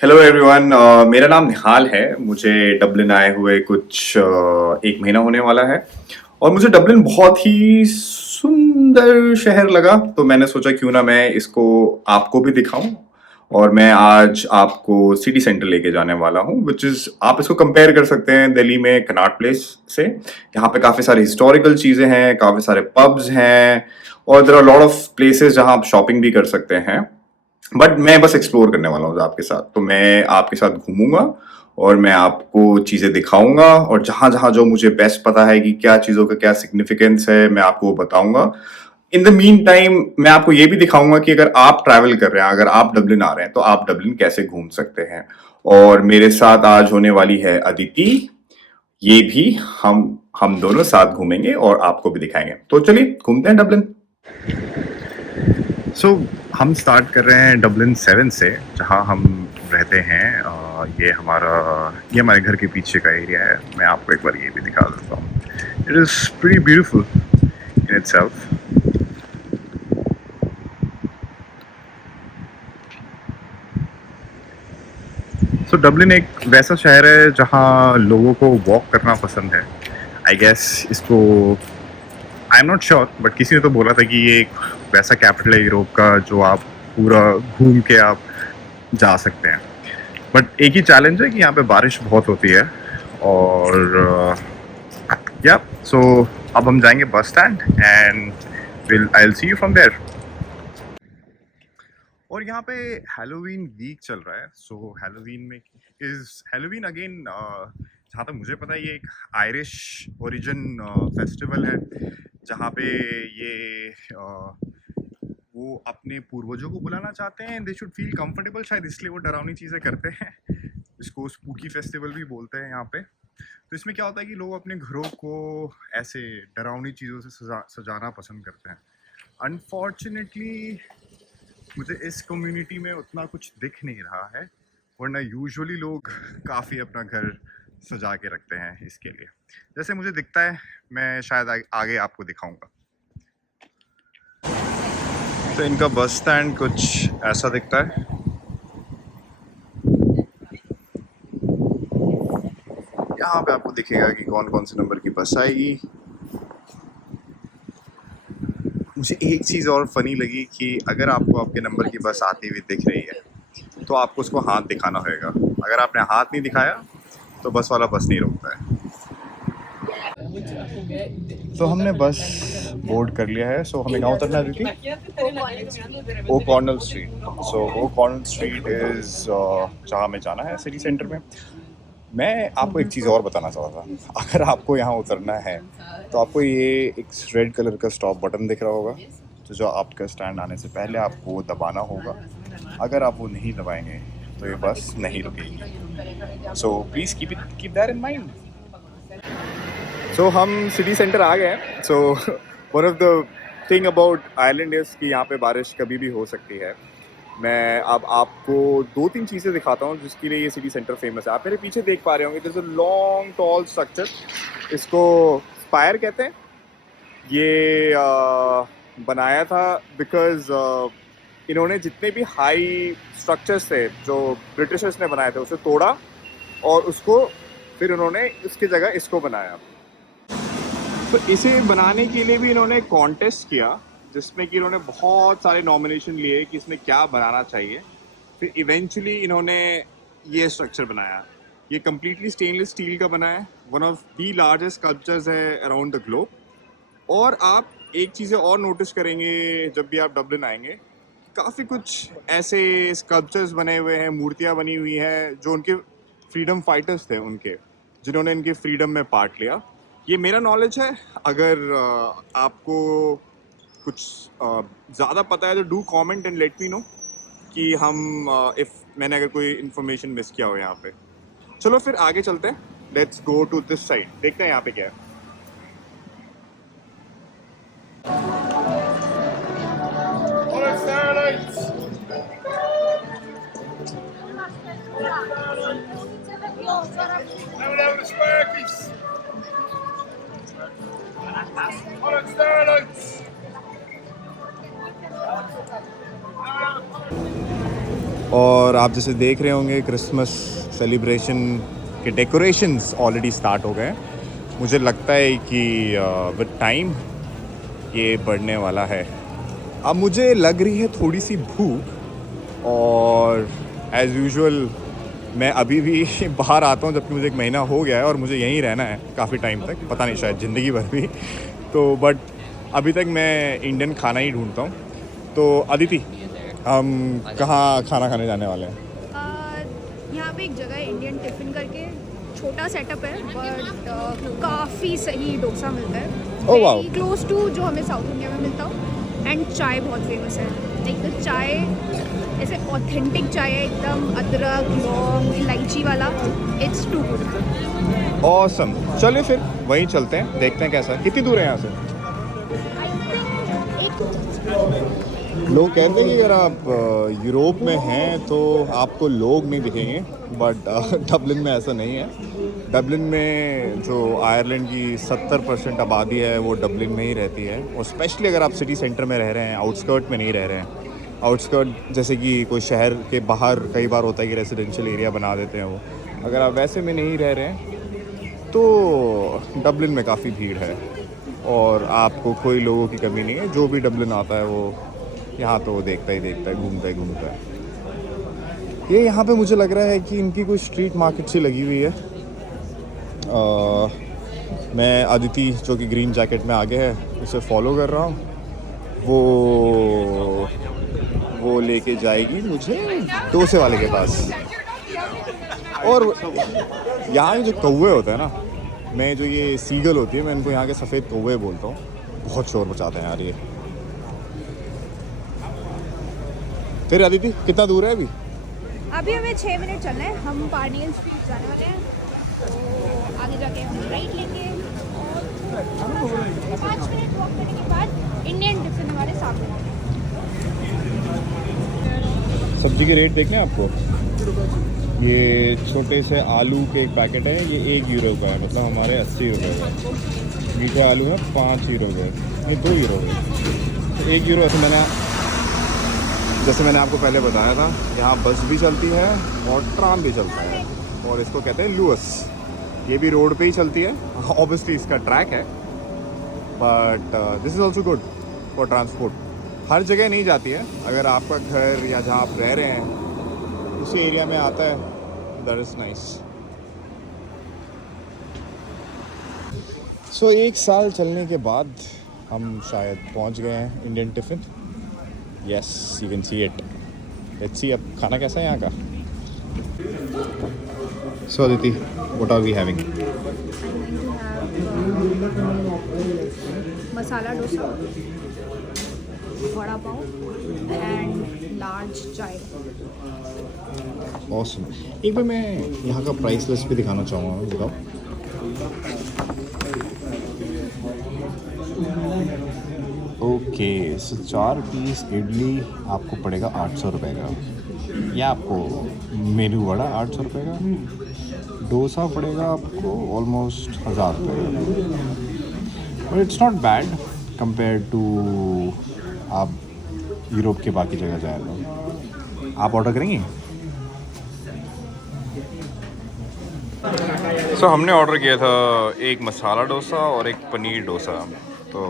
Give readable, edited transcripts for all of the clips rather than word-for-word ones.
Hello everyone. मेरा नाम निहाल है। मुझे डबलिन आए हुए कुछ 1 महीना होने वाला है और मुझे डबलिन बहुत ही सुंदर शहर लगा, तो मैंने सोचा क्यों ना मैं इसको आपको भी दिखाऊं। और मैं आज आपको सिटी सेंटर लेके जाने वाला हूं, विच इज आप इसको कंपेयर कर सकते हैं दिल्ली में कनॉट प्लेस से। यहाँ पे काफी सारी हिस्टोरिकल चीजें हैं, काफी सारे पब्स हैं और there are lot of places जहां आप शॉपिंग भी कर सकते हैं। बट मैं बस एक्सप्लोर करने वाला हूँ आपके साथ, तो मैं आपके साथ घूमूंगा और मैं आपको चीजें दिखाऊंगा और जहां जहां जो मुझे बेस्ट पता है कि क्या चीजों का क्या सिग्निफिकेंस है मैं आपको वो बताऊंगा। इन द मीन टाइम मैं आपको ये भी दिखाऊंगा कि अगर आप ट्रैवल कर रहे हैं, अगर आप डबलिन आ रहे हैं तो आप डबलिन कैसे घूम सकते हैं। और मेरे साथ आज होने वाली है अदिति। ये भी हम दोनों साथ घूमेंगे और आपको भी दिखाएंगे, तो चलिए घूमते हैं डबलिन। सो हम स्टार्ट कर रहे हैं डबलिन 7 से, जहाँ हम रहते हैं। ये हमारे घर के पीछे का एरिया है। मैं आपको एक बार ये भी दिखा देता हूँ। It is pretty beautiful in itself. So Dublin एक वैसा शहर है जहाँ लोगों को वॉक करना पसंद है। आई गेस इसको, I am not sure, but किसी ने तो बोला था कि ये एक वैसा कैपिटल है यूरोप का जो आप पूरा घूम के आप जा सकते हैं। बट एक ही चैलेंज है कि यहाँ पे बारिश बहुत होती है। और या सो अब हम जाएंगे bus stand and I will see you from there. और यहाँ पे हैलोवीन वीक चल रहा है। सो हैलोवीन में हैलोवीन अगेन, जहाँ तक मुझे पता है ये एक आयरिश ओरिजिन फेस्टिवल है, जहाँ पे ये वो अपने पूर्वजों को बुलाना चाहते हैं। दे शुड फील कंफर्टेबल, शायद इसलिए वो डरावनी चीज़ें करते हैं। इसको स्पूकी फेस्टिवल भी बोलते हैं यहाँ पे। तो इसमें क्या होता है कि लोग अपने घरों को ऐसे डरावनी चीज़ों से सजाना पसंद करते हैं। अनफॉर्चुनेटली मुझे इस कम्युनिटी में उतना कुछ दिख नहीं रहा है, वरना यूजुअली लोग काफ़ी अपना घर सजा के रखते हैं इसके लिए। जैसे मुझे दिखता है, मैं शायद आगे आपको दिखाऊंगा। तो इनका बस स्टैंड कुछ ऐसा दिखता है। यहाँ पे आपको दिखेगा कि कौन कौन से नंबर की बस आएगी। मुझे एक चीज़ और फनी लगी कि अगर आपको आपके नंबर की बस आती हुई दिख रही है तो आपको उसको हाथ दिखाना होगा। अगर आपने हाथ नहीं दिखाया तो बस वाला बस नहीं रोकता है। तो हमने बस बोर्ड कर लिया है। सो हमें कहाँ उतरना है दीदी? O'Connell street. So O'Connell street is जहाँ हमें जाना है सिटी सेंटर में। मैं आपको एक चीज़ और बताना चाहता था। अगर आपको यहाँ उतरना है तो आपको ये एक रेड कलर का स्टॉप बटन दिख रहा होगा, तो जो आपका स्टैंड आने से पहले आपको वो दबाना होगा। अगर आप वो नहीं दबाएंगे तो ये बस नहीं रुकेगी। So please keep that in mind. So हम सिटी सेंटर आ गए हैं। So one of the thing about island is कि यहाँ पे बारिश कभी भी हो सकती है। मैं अब आपको 2-3 चीज़ें दिखाता हूँ जिसके लिए ये सिटी सेंटर फेमस है। आप मेरे पीछे देख पा रहे होंगे, this a long tall structure. इसको स्पायर कहते हैं। ये बनाया था बिकॉज इन्होंने जितने भी हाई स्ट्रक्चर्स थे जो ब्रिटिशर्स ने बनाए थे उसे तोड़ा और उसको फिर उन्होंने इसकी जगह इसको बनाया। तो इसे बनाने के लिए भी इन्होंने कॉन्टेस्ट किया, जिसमें कि इन्होंने बहुत सारे नॉमिनेशन लिए कि इसमें क्या बनाना चाहिए। फिर इवेंचुअली इन्होंने ये स्ट्रक्चर बनाया। ये कम्प्लीटली स्टेनलेस स्टील का बना है। One of the largest sculptures है अराउंड द ग्लोब। और आप एक चीज़ें और नोटिस करेंगे जब भी आप डबलिन आएंगे, काफ़ी कुछ ऐसे स्कल्पचर्स बने हुए हैं, मूर्तियाँ बनी हुई हैं जो उनके फ्रीडम फाइटर्स थे, उनके जिन्होंने इनके फ्रीडम में पार्ट लिया। ये मेरा नॉलेज है। अगर आपको कुछ ज़्यादा पता है तो do comment and let me know कि हम इफ़ मैंने अगर कोई इन्फॉर्मेशन मिस किया हो यहाँ पे। चलो फिर आगे चलते हैं। Let's go to this side, देखते हैं यहाँ पे क्या है। और आप जैसे देख रहे होंगे क्रिसमस सेलिब्रेशन के डेकोरेशंस ऑलरेडी स्टार्ट हो गए हैं। मुझे लगता है कि विद टाइम ये बढ़ने वाला है। अब मुझे लग रही है थोड़ी सी भूख, और एज़ यूजुअल मैं अभी भी बाहर आता हूँ जबकि मुझे 1 महीना हो गया है और मुझे यहीं रहना है काफ़ी टाइम तक, पता नहीं शायद ज़िंदगी भर भी। तो बट अभी तक मैं इंडियन खाना ही ढूंढता हूँ। तो अदिति, हम कहाँ खाना खाने जाने वाले हैं? यहाँ पे एक जगह है इंडियन टिफ़िन करके, छोटा सेटअप है बट काफ़ी सही डोसा मिलता है। Oh, wow. Very close to जो हमें साउथ इंडिया में मिलता हो। एंड चाय बहुत फेमस है, लाइक द चाय ऐसे ऑथेंटिक चाय है, एकदम अदरक लौंग इलायची वाला। It's to good. ऑसम, चलिए फिर वहीं चलते हैं, देखते हैं कैसा है। कितनी दूर है यहाँ से? लोग कहते हैं कि अगर आप यूरोप में हैं तो आपको लोग नहीं दिखेंगे, बट डबलिन में ऐसा नहीं है। डबलिन में जो आयरलैंड की 70% आबादी है वो डबलिन में ही रहती है, और स्पेशली अगर आप सिटी सेंटर में रह रहे हैं, आउटस्कर्ट में नहीं रह रहे हैं। आउटस्कर्ट जैसे कि कोई शहर के बाहर कई बार होता है कि रेजिडेंशियल एरिया बना देते हैं वो, अगर आप वैसे में नहीं रह रहे हैं तो डबलिन में काफ़ी भीड़ है और आपको कोई लोगों की कमी नहीं है। जो भी डबलिन आता है वो यहाँ तो देखता ही देखता है, घूमता है। ये यहाँ पे मुझे लग रहा है कि इनकी कोई स्ट्रीट मार्केट सी लगी हुई है। मैं अदिति जो कि ग्रीन जैकेट में आगे है उसे फॉलो कर रहा हूँ। वो लेके जाएगी मुझे डोसे वाले के पास। और यहाँ के जो कौवे होते हैं ना, मैं जो ये सीगल होती है, मैं इनको यहाँ के सफ़ेद कौवे बोलता हूँ, बहुत शोर मचाते हैं यार ये। फिर अदिति कितना दूर है अभी? अभी हमें 6 मिनट चलना है, हम पार्नियल स्ट्रीट जाने वाले हैं। तो आगे जाके हम राइट लेंगे और 5 मिनट वॉक करने के बाद इंडियन टिफ़िन हमारे सामने। सब्जी के रेट देखने आपको। ये छोटे से आलू के एक पैकेट है, ये 1 यूरो का है, मतलब हमारे 80 रुपये का। मीठा आलू है 5 यूरो का, ये 2 यूरो का। 1 यूरो। जैसे मैंने आपको पहले बताया था, यहाँ बस भी चलती है और ट्राम भी चलता है, और इसको कहते हैं लुअस। ये भी रोड पे ही चलती है, ऑब्वियसली इसका ट्रैक है, but this is also good for transport. हर जगह नहीं जाती है, अगर आपका घर या जहाँ आप रह रहे हैं उसी एरिया में आता है, दैट इज़ नाइस। सो 1 साल चलने के बाद हम शायद पहुँच गए हैं Indian tiffin. Yes, you can see it. Let's see अब खाना कैसा है यहाँ का। So Aditi, what are we having? Masala dosa, vada pav and large chai. Awesome. एक बार मैं यहाँ का प्राइस लिस्ट भी दिखाना चाहूँगा, बताओ। ओके, सो 4 पीस इडली आपको पड़ेगा 800 रुपये का। या आपको मेनू वड़ा 800 रुपये का। डोसा पड़ेगा आपको ऑलमोस्ट 1000 रुपये का। But it's not bad compare to आप यूरोप के बाकी जगह जाए तो। आप ऑर्डर करेंगे? सो हमने ऑर्डर किया था एक मसाला डोसा और एक पनीर डोसा। तो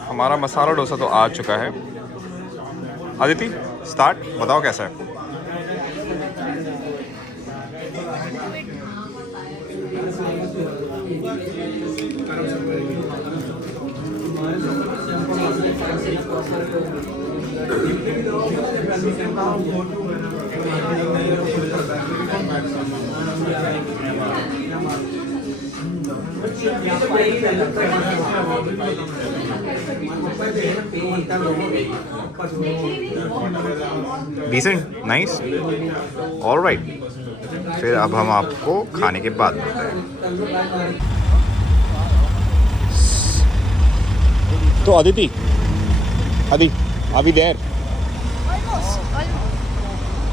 हमारा मसाला डोसा तो आ चुका है। अदिति, स्टार्ट, बताओ कैसा है। Decent, nice, alright. फिर अब हम आपको खाने के बाद मिलते हैं। तो अदिति, अभी देर।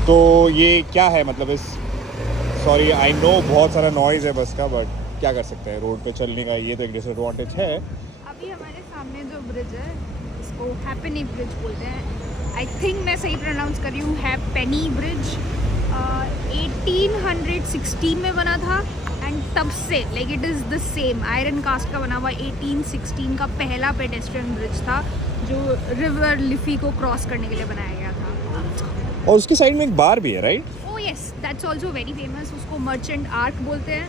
तो ये क्या है, मतलब इस, सॉरी आई नो बहुत सारा नॉइज़ है बस का, बट क्या कर सकते हैं, रोड पे चलने का ये तो एक डिसएडवांटेज है। अभी हमारे सामने जो ब्रिज है इसको हैप्पीनी ब्रिज बोलते हैं, आई थिंक मैं सही प्रोनाउंस कर रही हूँ, है पेनी ब्रिज। 1816 में बना था एंड तब से like it is the same iron cast का बना हुआ 1816 का पहला पेडेस्ट्रियन ब्रिज था जो रिवर लिफी को क्रॉस करने के लिए बनाया गया था। और उसके साइड में एक बार भी है, right? Oh yes, that's also very famous. उसको मर्चेंट आर्क बोलते हैं।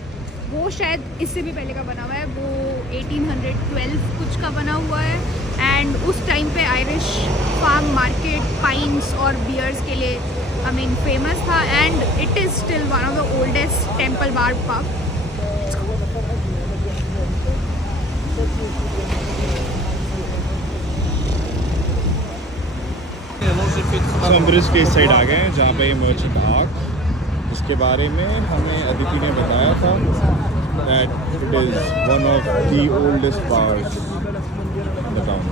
वो शायद इससे भी पहले का बना हुआ है, वो 1812 कुछ का बना हुआ है। एंड उस टाइम पे आयरिश फार्म मार्केट पाइन्स और बियर्स के लिए आई मीन फेमस था and it is still one of the oldest Temple bar pub. हम ब्रिज के इस साइड आ गए हैं जहाँ पे मर्चेंट आर्क, इसके बारे में हमें अदिति ने बताया था that it is one of the oldest bars in the town.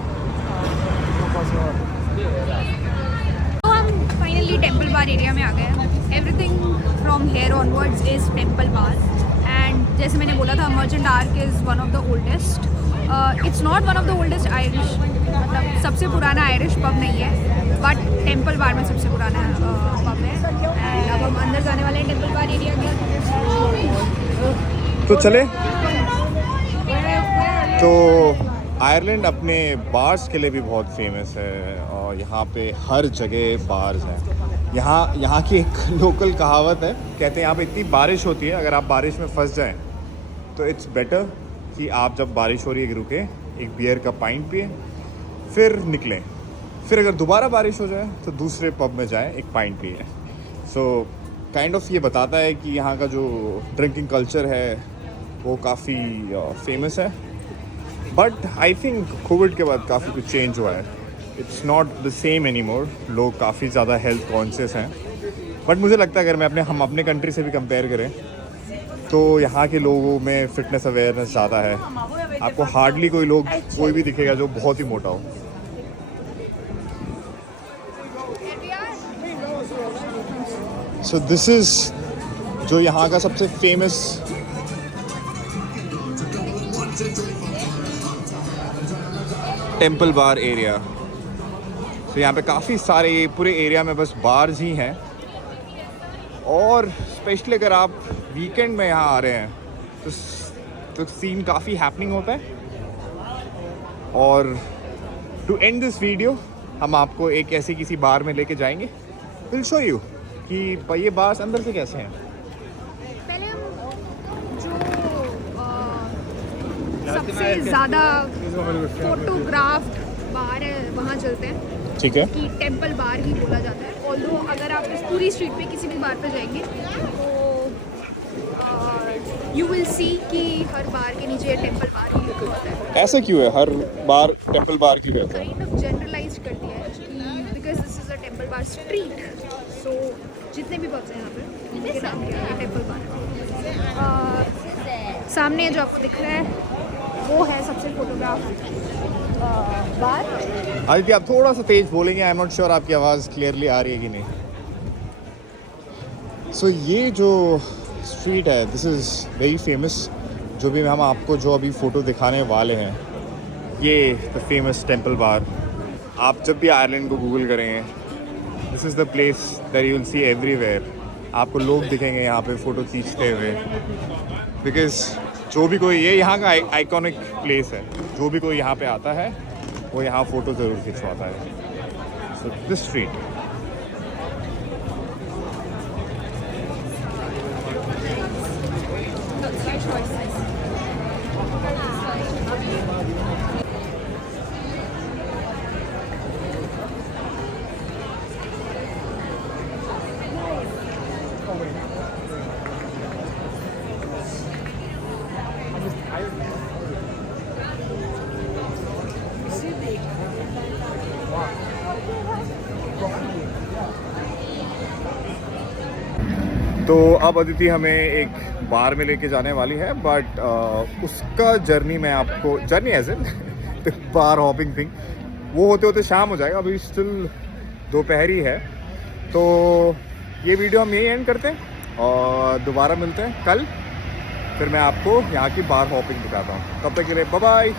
तो हम फाइनली टेम्पल बार एरिया में आ गए हैं। Everything from here onwards is Temple Bar and जैसे मैंने बोला था merchant arc is one of the oldest. It's not one of the oldest Irish, मतलब सबसे पुराना आयरिश पब नहीं है, बट टेम्पल बार में सबसे पुराना पब है। एंड अब हम अंदर जाने वाले हैं टेम्पल बार एरिया के। तो चले। तो आयरलैंड अपने बार्स के लिए भी बहुत फेमस है और यहाँ पे हर जगह बार्स हैं। यहाँ की एक लोकल कहावत है, कहते हैं यहाँ पे इतनी बारिश होती है, अगर आप बारिश में फंस जाएं तो इट्स बेटर कि आप जब बारिश हो रही है रुके, एक बियर का पाइंट पिए, फिर निकलें। फिर अगर दोबारा बारिश हो जाए तो दूसरे पब में जाएं, एक पाइंट पिए। सो काइंड ऑफ ये बताता है कि यहाँ का जो ड्रिंकिंग कल्चर है वो काफ़ी फेमस है। बट आई थिंक कोविड के बाद काफ़ी कुछ चेंज हुआ है। It's not the same any more. लोग काफ़ी ज़्यादा हेल्थ कॉन्शियस हैं। बट मुझे लगता है अगर हम अपने कंट्री से भी कंपेयर करें तो यहाँ के लोगों में फ़िटनेस अवेयरनेस ज़्यादा है। आपको हार्डली कोई भी दिखेगा जो बहुत ही मोटा हो। सो दिस इज़ जो यहाँ का सबसे फेमस टेम्पल बार एरिया। तो यहाँ पे काफ़ी सारे पूरे एरिया में बस बार्स ही हैं और स्पेशली अगर आप वीकेंड में यहाँ आ रहे हैं तो सीन काफ़ी हैपनिंग होता है। और टू एंड दिस वीडियो हम आपको एक ऐसी किसी बार में लेके जाएंगे। विल शो यू कि ये बार्स अंदर से कैसे हैं। पहले हम जो सबसे ज़्यादा फोटोग्राफ्ड बार है वहाँ चलते हैं। ठीक है, कि टेम्पल बार ही बोला जाता है। ऑल्दो अगर आप इस पूरी स्ट्रीट पे किसी भी बार पे जाएंगे तो यू विल सी कि हर बार के नीचे टेम्पल बार ही लिखा होता है। ऐसा क्यों है? हर बार टेम्पल बार क्यों रहता है? काइंड ऑफ जनरलाइज कर दिया है कि because this is a Temple Bar street, so जितने भी पब्स हैं यहाँ पे उनके नाम क्या है टेम्पल बार। सामने जो आपको दिख रहा है वो है सबसे फोटोग्राफ बार। आदित्य आप थोड़ा सा तेज बोलेंगे, आई एम नॉट श्योर आपकी आवाज़ क्लियरली आ रही है कि नहीं। सो ये जो स्ट्रीट है दिस इज़ वेरी फेमस। जो भी हम आपको जो अभी फ़ोटो दिखाने वाले हैं ये द फेमस टेम्पल बार। आप जब भी आयरलैंड को गूगल करेंगे this is the place that you will see everywhere. आपको लोग दिखेंगे यहाँ पे फ़ोटो खींचते हुए, बिकॉज जो भी कोई ये यहाँ का आइकॉनिक प्लेस है। जो भी कोई यहाँ पे आता है वो यहाँ फ़ोटो ज़रूर खिंचवाता है। सो दिस स्ट्रीट तो अब अदिति हमें एक बार में लेके जाने वाली है, बट उसका जर्नी मैं आपको journey as in bar hopping thing वो होते होते शाम हो जाएगा। अभी स्टिल दोपहर ही है। तो ये वीडियो हम यही एंड करते हैं और दोबारा मिलते हैं कल। फिर मैं आपको यहाँ की बार हॉपिंग दिखाता हूँ। तब तक के लिए बाय बाय।